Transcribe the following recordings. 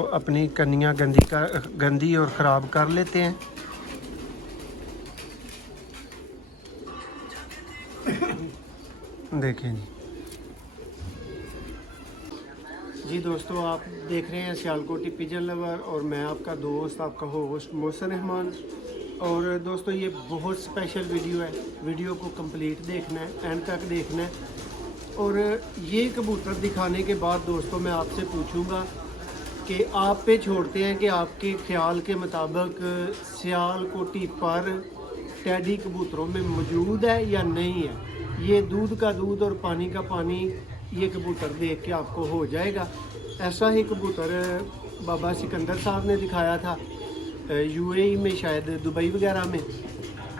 अपनी कन्नियाँ गंदी और ख़राब कर लेते हैं। देखें जी दोस्तों, आप देख रहे हैं सियालकोटी पिजन लवर और मैं आपका दोस्त, आपका होस्ट मोहसिन रहमान। और दोस्तों, ये बहुत स्पेशल वीडियो है। वीडियो को कंप्लीट देखना है, एंड तक देखना है। और ये कबूतर दिखाने के बाद दोस्तों मैं आपसे पूछूंगा कि आप पे छोड़ते हैं कि आपके ख्याल के मुताबिक सियालकोटी पर टैडी कबूतरों में मौजूद है या नहीं है। ये दूध का दूध और पानी का पानी ये कबूतर देख के आपको हो जाएगा। ऐसा ही कबूतर बाबा सिकंदर साहब ने दिखाया था यूएई में, शायद दुबई वगैरह में।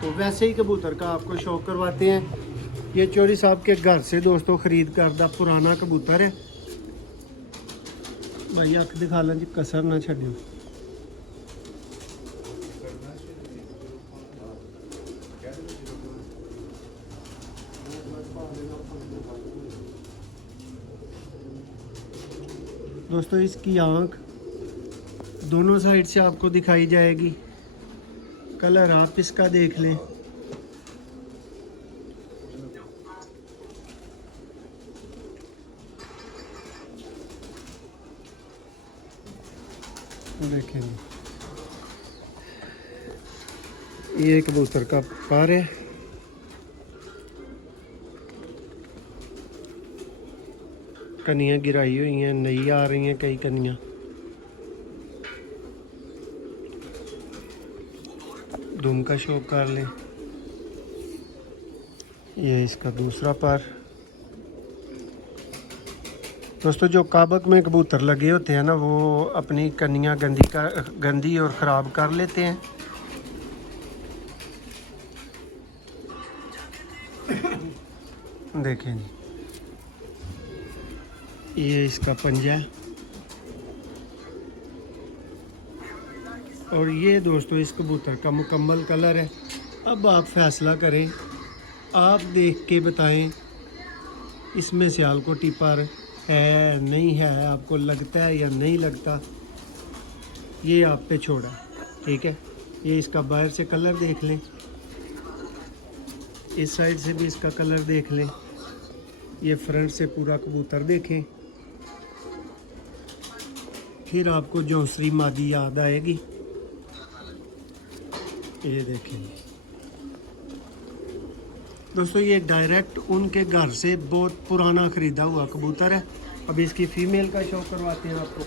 तो वैसे ही कबूतर का आपको शौक करवाते हैं। ये चौधरी साहब के घर से दोस्तों ख़रीद करदा पुराना कबूतर है। भाई अख दिखा लें जी, कसर ना छड्डियो। दोस्तों, इसकी आँख दोनों साइड से आपको दिखाई जाएगी। कलर आप इसका देख लें। देखें, ये कबूतर का पर है। कनियाँ गिराई हुई हैं, नई आ रही हैं कई कनियाँ। धूम का शौक कर लें। ये इसका दूसरा पर। दोस्तों, जो काबक में कबूतर लगे होते हैं ना, वो अपनी कनियाँ गंदी और ख़राब कर लेते हैं। देखें, ये इसका पंजा है। और ये दोस्तों इस कबूतर का मुकम्मल कलर है। अब आप फैसला करें, आप देख के बताएं इसमें सियालकोटी पर है नहीं है, आपको लगता है या नहीं लगता। ये आप पे छोड़ा, ठीक है। ये इसका बाहर से कलर देख लें, इस साइड से भी इसका कलर देख लें। ये फ्रंट से पूरा कबूतर देखें, फिर आपको जौसरी मादी याद आएगी। ये देखें दोस्तों, ये डायरेक्ट उनके घर से बहुत पुराना ख़रीदा हुआ कबूतर है। अब इसकी फ़ीमेल का शौक करवाते हैं आपको।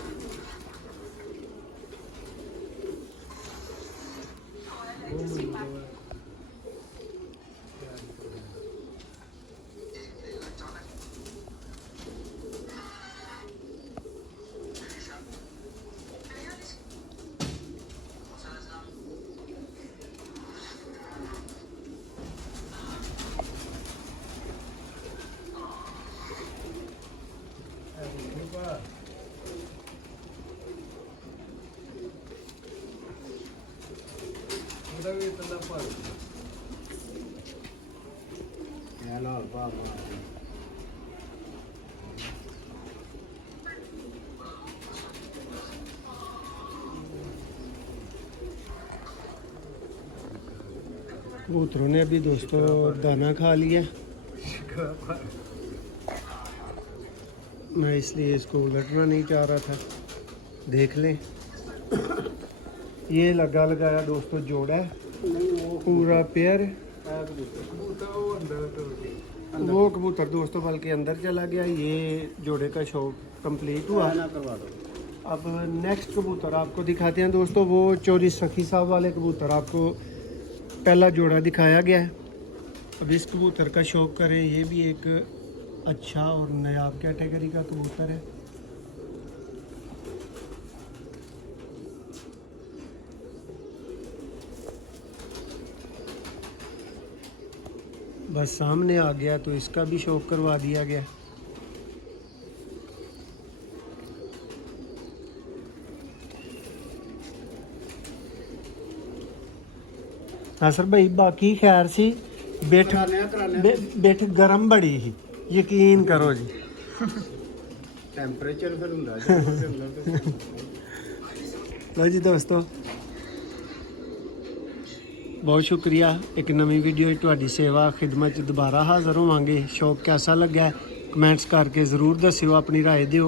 कबूतरों ने अभी दोस्तों दाना खा लिया। मैं इसलिए इसको उलटना नहीं चाह रहा था। देख लें, ये लगा लगाया दोस्तों जोड़ा है, पूरा पेयर। वो कबूतर दोस्तों बल्कि अंदर चला गया। ये जोड़े का शौक कंप्लीट हुआ। अब नेक्स्ट कबूतर आपको दिखाते हैं दोस्तों। वो चौधरी सखी साहब वाले कबूतर आपको पहला जोड़ा दिखाया गया है। अब इस कबूतर का शौक करें। ये भी एक अच्छा और नायाब कैटेगरी का कबूतर है। बस सामने आ गया तो इसका भी शौक करवा दिया गया। नासर भाई बाकी खैर सी बेठ गर्म बड़ी ही, यकीन करो जी। टेंपरेचर फिर हुंदा ਲਓ ਜੀ ਦੋਸਤੋ, ਬਹੁਤ ਸ਼ੁਕਰੀਆ। ਇੱਕ ਨਵੀਂ ਵੀਡੀਓ 'ਚ ਤੁਹਾਡੀ ਸੇਵਾ ਖਿਦਮਤ 'ਚ ਦੁਬਾਰਾ ਹਾਜ਼ਰ ਹੋਵਾਂਗੇ। ਸ਼ੌਪ ਕੈਸਾ ਲੱਗਾ ਕਮੈਂਟਸ ਕਰਕੇ ज़रूर दस्सिओ, अपनी राय दिओ।